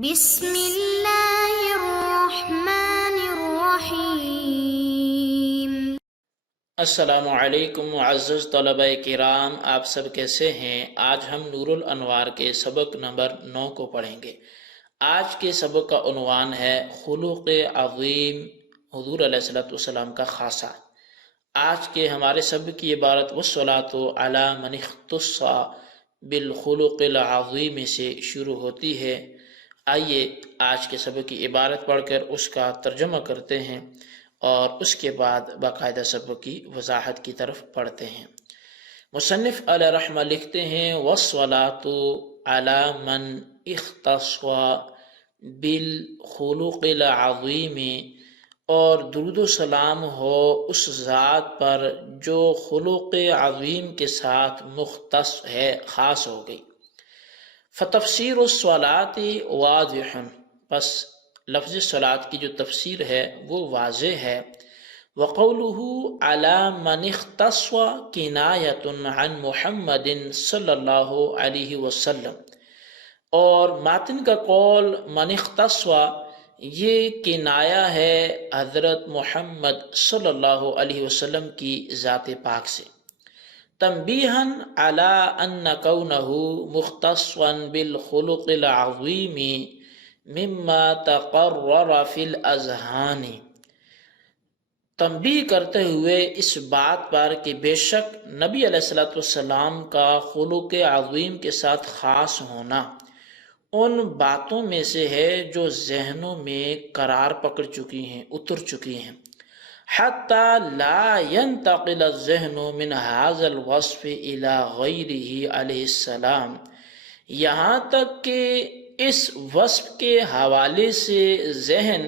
بسم اللہ الرحمن الرحیم۔ السلام علیکم معزز طلبہ کرام، آپ سب کیسے ہیں؟ آج ہم نور الانوار کے سبق نمبر 9 کو پڑھیں گے۔ آج کے سبق کا عنوان ہے خلق عظیم، حضور علیہ السلام کا خاصہ۔ آج کے ہمارے سبق کی عبارت والصلاۃ علی من اختص بالخلق العظیم سے شروع ہوتی ہے۔ آئیے آج کے سبق کی عبارت پڑھ کر اس کا ترجمہ کرتے ہیں اور اس کے بعد باقاعدہ سبق کی وضاحت کی طرف پڑھتے ہیں۔ مصنف علیہ رحمہ لکھتے ہیں والصلاۃ علی من اختص بالخلق العظیم، اور درود و سلام ہو اس ذات پر جو خلق عظیم کے ساتھ مختص ہے، خاص ہو گئی۔ فتفسیر الصلاۃ واضح، پس لفظ صلاۃ کی جو تفسیر ہے وہ واضح ہے۔ وقولہ علی من اختص کنایۃ عن محمد صلی اللہ علیہ وسلم، اور ماتن کا قول من اختص یہ کنایا ہے حضرت محمد صلی اللہ علیہ وسلم کی ذات پاک سے۔ تنبیہاً علی ان کونہ مختصا بالخلق العظیم مما تقرر فی الاذہان، تنبیہ کرتے ہوئے اس بات پر کہ بے شک نبی علیہ السلام کا خلق عظیم کے ساتھ خاص ہونا ان باتوں میں سے ہے جو ذہنوں میں قرار پکڑ چکی ہیں، اتر چکی ہیں۔ حتی لا ينتقل الذہن من هذا الوصف الى غیرہ علیہ السلام، یہاں تک کہ اس وصف کے حوالے سے ذہن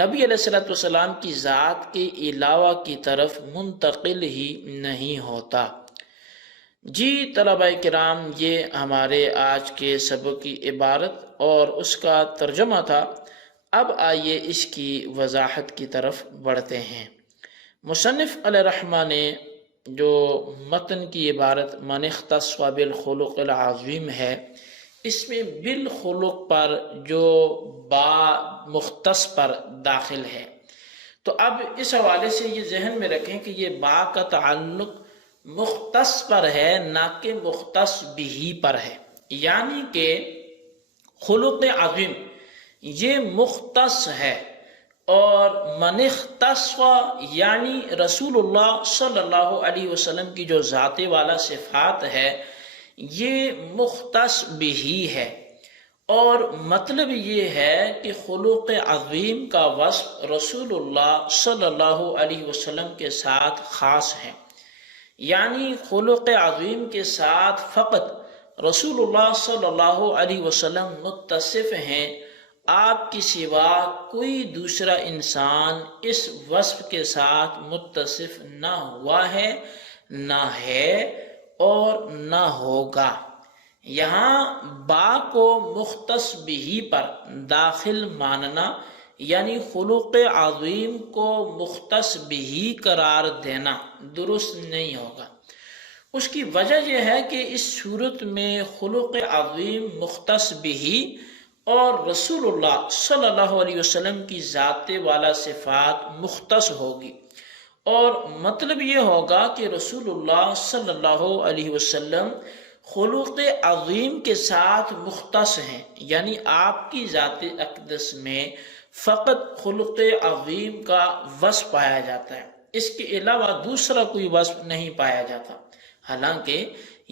نبی علیہ السلام کی ذات کے علاوہ کی طرف منتقل ہی نہیں ہوتا۔ جی طلبہ کرام، یہ ہمارے آج کے سبق کی عبارت اور اس کا ترجمہ تھا۔ اب آئیے اس کی وضاحت کی طرف بڑھتے ہیں۔ مصنف علیہ رحمہ نے جو متن کی عبارت من اختص بالخلق العظیم ہے، اس میں بالخلق پر جو با مختص پر داخل ہے، تو اب اس حوالے سے یہ ذہن میں رکھیں کہ یہ با کا تعلق مختص پر ہے، نہ کہ مختص بھی پر ہے۔ یعنی کہ خلق عظیم یہ مختص ہے، اور من اختص یعنی رسول اللہ صلی اللہ علیہ وسلم کی جو ذات والا صفات ہے یہ مختص بھی ہے۔ اور مطلب یہ ہے کہ خلق عظیم کا وصف رسول اللہ صلی اللہ علیہ وسلم کے ساتھ خاص ہے، یعنی خلق عظیم کے ساتھ فقط رسول اللہ صلی اللہ علیہ وسلم متصف ہیں، آپ کی سوا کوئی دوسرا انسان اس وصف کے ساتھ متصف نہ ہوا ہے، نہ ہے اور نہ ہوگا۔ یہاں با کو مختص بھی پر داخل ماننا یعنی خلق عظیم کو مختص بھی قرار دینا درست نہیں ہوگا۔ اس کی وجہ یہ ہے کہ اس صورت میں خلق عظیم مختص بھی اور رسول اللہ صلی اللہ علیہ وسلم کی ذات والا صفات مختص ہوگی، اور مطلب یہ ہوگا کہ رسول اللہ صلی اللہ علیہ وسلم خلق عظیم کے ساتھ مختص ہیں، یعنی آپ کی ذات اقدس میں فقط خلق عظیم کا وصف پایا جاتا ہے، اس کے علاوہ دوسرا کوئی وصف نہیں پایا جاتا۔ حالانکہ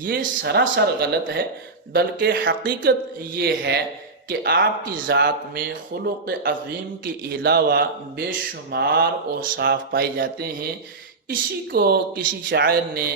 یہ سراسر غلط ہے، بلکہ حقیقت یہ ہے کہ آپ کی ذات میں خلق عظیم کے علاوہ بے شمار اوصاف پائے جاتے ہیں۔ اسی کو کسی شاعر نے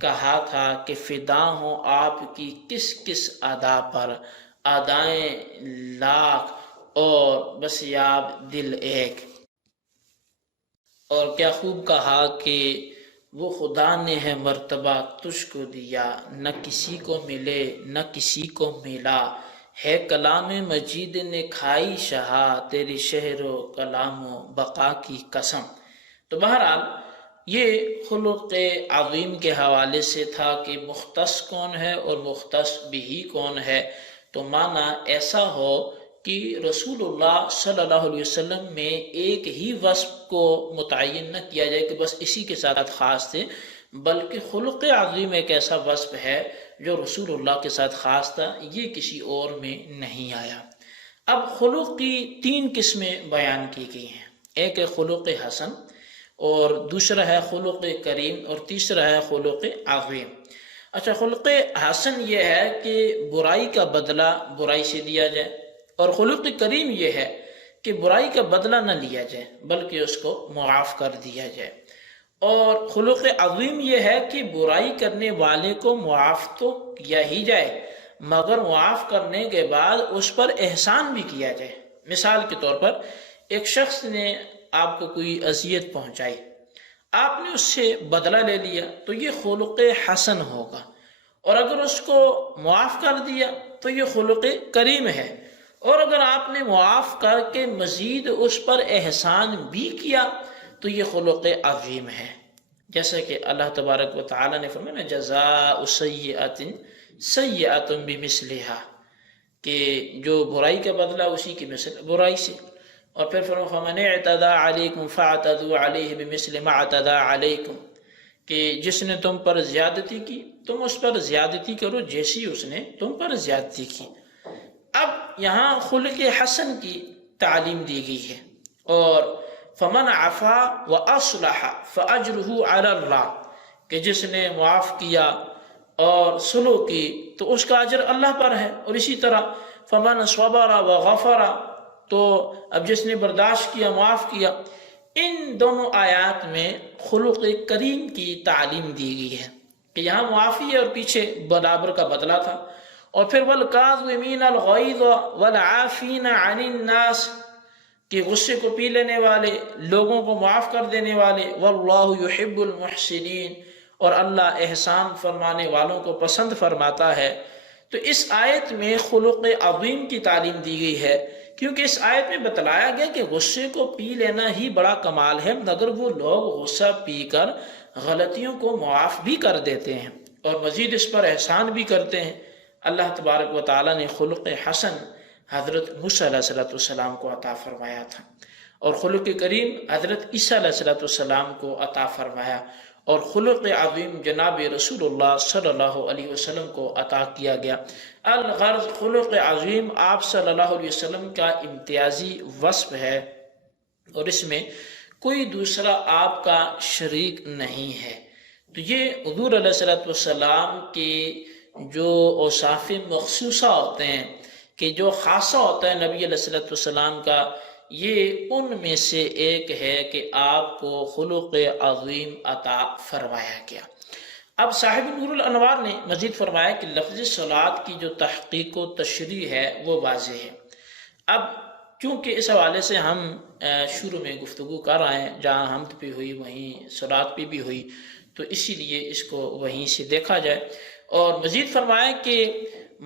کہا تھا کہ فدا ہوں آپ کی کس کس ادا پر، ادائیں لاکھ اور بس یاب دل ایک۔ اور کیا خوب کہا کہ وہ خدا نے ہے مرتبہ تجھ کو دیا، نہ کسی کو ملے نہ کسی کو ملا، ہے کلام مجید نے کھائی شہا، تیری شہر و کلام و بقا کی قسم۔ تو بہرحال یہ خلق عظیم کے حوالے سے تھا کہ مختص کون ہے اور مختص بھی کون ہے، تو معنی ایسا ہو کہ رسول اللہ صلی اللہ علیہ وسلم میں ایک ہی وصف کو متعین نہ کیا جائے کہ بس اسی کے ساتھ خاص تھے، بلکہ خلق عظیم ایک ایسا وصف ہے جو رسول اللہ کے ساتھ خاص تھا، یہ کسی اور میں نہیں آیا۔ اب خلق کی 3 قسمیں بیان کی گئی ہیں، ایک ہے خلق حسن، اور دوسرا ہے خلق کریم، اور تیسرا ہے خلق عظیم۔ اچھا، خلق حسن یہ ہے کہ برائی کا بدلہ برائی سے لیا جائے، اور خلق کریم یہ ہے کہ برائی کا بدلہ نہ لیا جائے بلکہ اس کو معاف کر دیا جائے، اور خلق عظیم یہ ہے کہ برائی کرنے والے کو معاف تو کیا ہی جائے مگر معاف کرنے کے بعد اس پر احسان بھی کیا جائے۔ مثال کے طور پر ایک شخص نے آپ کو کوئی اذیت پہنچائی، آپ نے اس سے بدلہ لے لیا تو یہ خلق حسن ہوگا، اور اگر اس کو معاف کر دیا تو یہ خلق کریم ہے، اور اگر آپ نے معاف کر کے مزید اس پر احسان بھی کیا تو یہ خلق عظیم ہے۔ جیسا کہ اللہ تبارک و تعالی نے فرمایا جزاء سیئۃ سیئۃ بمثلھا، کہ جو برائی کا بدلہ اسی کی مثل برائی سے، اور پھر فرمایا فمن اعتدى علیکم فاعتدوا علیہ بمثل ما اعتدى علیکم، کہ جس نے تم پر زیادتی کی تم اس پر زیادتی کرو جیسی اس نے تم پر زیادتی کی۔ اب یہاں خلق حسن کی تعلیم دی گئی ہے، اور فمن عفا واصلح فاجرہ علی اللہ، کہ جس نے معاف کیا اور صلح کی تو اس کا اجر اللہ پر ہے، اور اسی طرح فمن صبر وغفر، تو اب جس نے برداشت کیا معاف کیا۔ ان دونوں آیات میں خلق کریم کی تعلیم دی گئی ہے کہ یہاں معافی ہے اور پیچھے برابر کا بدلہ تھا، اور پھر والکاظمین الغیظ والعافین عن الناس، کہ غصے کو پی لینے والے، لوگوں کو معاف کر دینے والے، واللہ یحب المحسنین، اور اللہ احسان فرمانے والوں کو پسند فرماتا ہے۔ تو اس آیت میں خلق عظیم کی تعلیم دی گئی ہے، کیونکہ اس آیت میں بتلایا گیا کہ غصے کو پی لینا ہی بڑا کمال ہے، مگر وہ لوگ غصہ پی کر غلطیوں کو معاف بھی کر دیتے ہیں اور مزید اس پر احسان بھی کرتے ہیں۔ اللہ تبارک و تعالیٰ نے خلق حسن حضرت موسیٰ علیہ السلام کو عطا فرمایا تھا، اور خلق کریم حضرت عیسیٰ علیہ السلام کو عطا فرمایا، اور خلق عظیم جناب رسول اللہ صلی اللہ علیہ وسلم کو عطا کیا گیا۔ الغرض خلق عظیم آپ صلی اللہ علیہ وسلم کا امتیازی وصف ہے، اور اس میں کوئی دوسرا آپ کا شریک نہیں ہے۔ تو یہ حضور علیہ السلام کے جو اوصاف مخصوصہ ہوتے ہیں، کہ جو خاصہ ہوتا ہے نبی علیہ السلام کا، یہ ان میں سے ایک ہے کہ آپ کو خلق عظیم عطا فرمایا گیا۔ اب صاحب نور الانوار نے مزید فرمایا کہ لفظ صلاۃ کی جو تحقیق و تشریح ہے وہ واضح ہے۔ اب چونکہ اس حوالے سے ہم شروع میں گفتگو کر رہے ہیں، جہاں حمد پہ ہوئی وہیں صلاۃ پہ بھی ہوئی، تو اسی لیے اس کو وہیں سے دیکھا جائے۔ اور مزید فرمایا کہ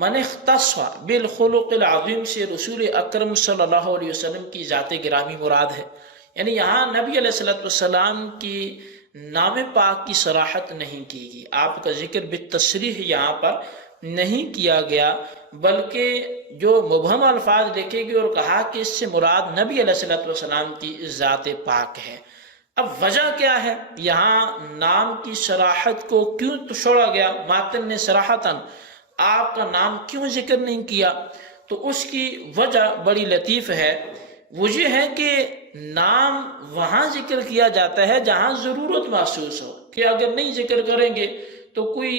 من اختص بالخلق العظیم سے رسول اکرم صلی اللہ علیہ وسلم کی ذات گرامی مراد ہے، یعنی یہاں نبی علیہ السلام کی نام پاک کی صراحت نہیں کی گئی، آپ کا ذکر بالتصریح یہاں پر نہیں کیا گیا، بلکہ جو مبہم الفاظ لکھے گئے اور کہا کہ اس سے مراد نبی علیہ السلام کی ذات پاک ہے۔ اب وجہ کیا ہے یہاں نام کی صراحت کو کیوں چھوڑا گیا، ماتن نے صراحتاً آپ کا نام کیوں ذکر نہیں کیا؟ تو اس کی وجہ بڑی لطیف ہے، وہ یہ ہے کہ نام وہاں ذکر کیا جاتا ہے جہاں ضرورت محسوس ہو، کہ اگر نہیں ذکر کریں گے تو کوئی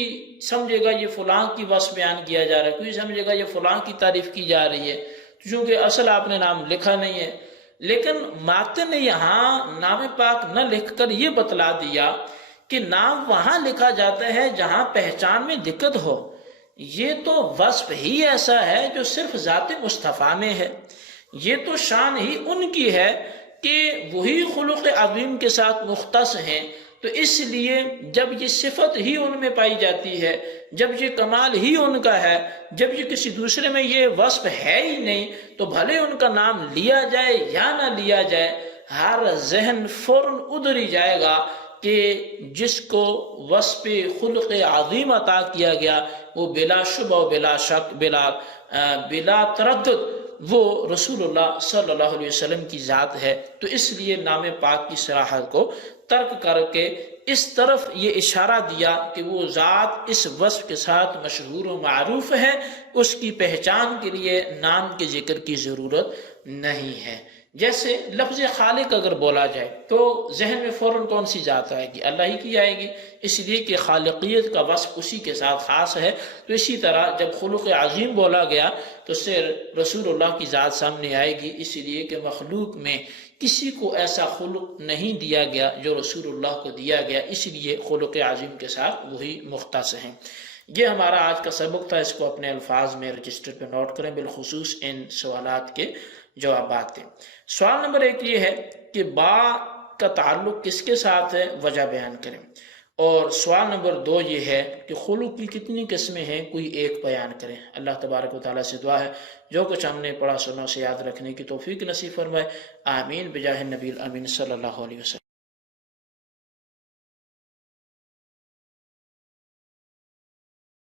سمجھے گا یہ فلاں کی وصف بیان کیا جا رہا ہے، کوئی سمجھے گا یہ فلاں کی تعریف کی جا رہی ہے، چونکہ اصل آپ نے نام لکھا نہیں ہے۔ لیکن ماتن نے یہاں نام پاک نہ لکھ کر یہ بتلا دیا کہ نام وہاں لکھا جاتا ہے جہاں پہچان میں دقت ہو۔ یہ تو وصف ہی ایسا ہے جو صرف ذات مصطفیٰ میں ہے، یہ تو شان ہی ان کی ہے کہ وہی خلق عظیم کے ساتھ مختص ہیں، تو اس لیے جب یہ صفت ہی ان میں پائی جاتی ہے، جب یہ کمال ہی ان کا ہے، جب یہ کسی دوسرے میں یہ وصف ہے ہی نہیں، تو بھلے ان کا نام لیا جائے یا نہ لیا جائے، ہر ذہن فوراً ادھر ہی جائے گا کہ جس کو وصف خلق عظیم عطا کیا گیا وہ بلا شبہ و بلا شک بلا تردد وہ رسول اللہ صلی اللہ علیہ وسلم کی ذات ہے، تو اس لیے نام پاک کی صراحت کو ترک کر کے اس طرف یہ اشارہ دیا کہ وہ ذات اس وصف کے ساتھ مشہور و معروف ہے، اس کی پہچان کے لیے نام کے ذکر کی ضرورت نہیں ہے۔ جیسے لفظ خالق اگر بولا جائے تو ذہن میں فوراً کون سی ذات آئے گی؟ اللہ ہی کی آئے گی، اس لیے کہ خالقیت کا وصف اسی کے ساتھ خاص ہے۔ تو اسی طرح جب خلق عظیم بولا گیا تو صرف رسول اللہ کی ذات سامنے آئے گی، اس لیے کہ مخلوق میں کسی کو ایسا خلق نہیں دیا گیا جو رسول اللہ کو دیا گیا، اس لیے خلق عظیم کے ساتھ وہی مختص ہیں۔ یہ ہمارا آج کا سبق تھا، اس کو اپنے الفاظ میں رجسٹر پہ نوٹ کریں، بالخصوص ان سوالات کے جوابات دیں۔ سوال نمبر 1 یہ ہے کہ با کا تعلق کس کے ساتھ ہے، وجہ بیان کریں۔ اور سوال نمبر 2 یہ ہے کہ خلق کی کتنی قسمیں ہیں، کوئی ایک بیان کریں۔ اللہ تبارک و تعالیٰ سے دعا ہے جو کچھ ہم نے پڑھا سنا اسے یاد رکھنے کی توفیق نصیب فرمائے، آمین بجاہ النبی الامین صلی اللہ علیہ وسلم۔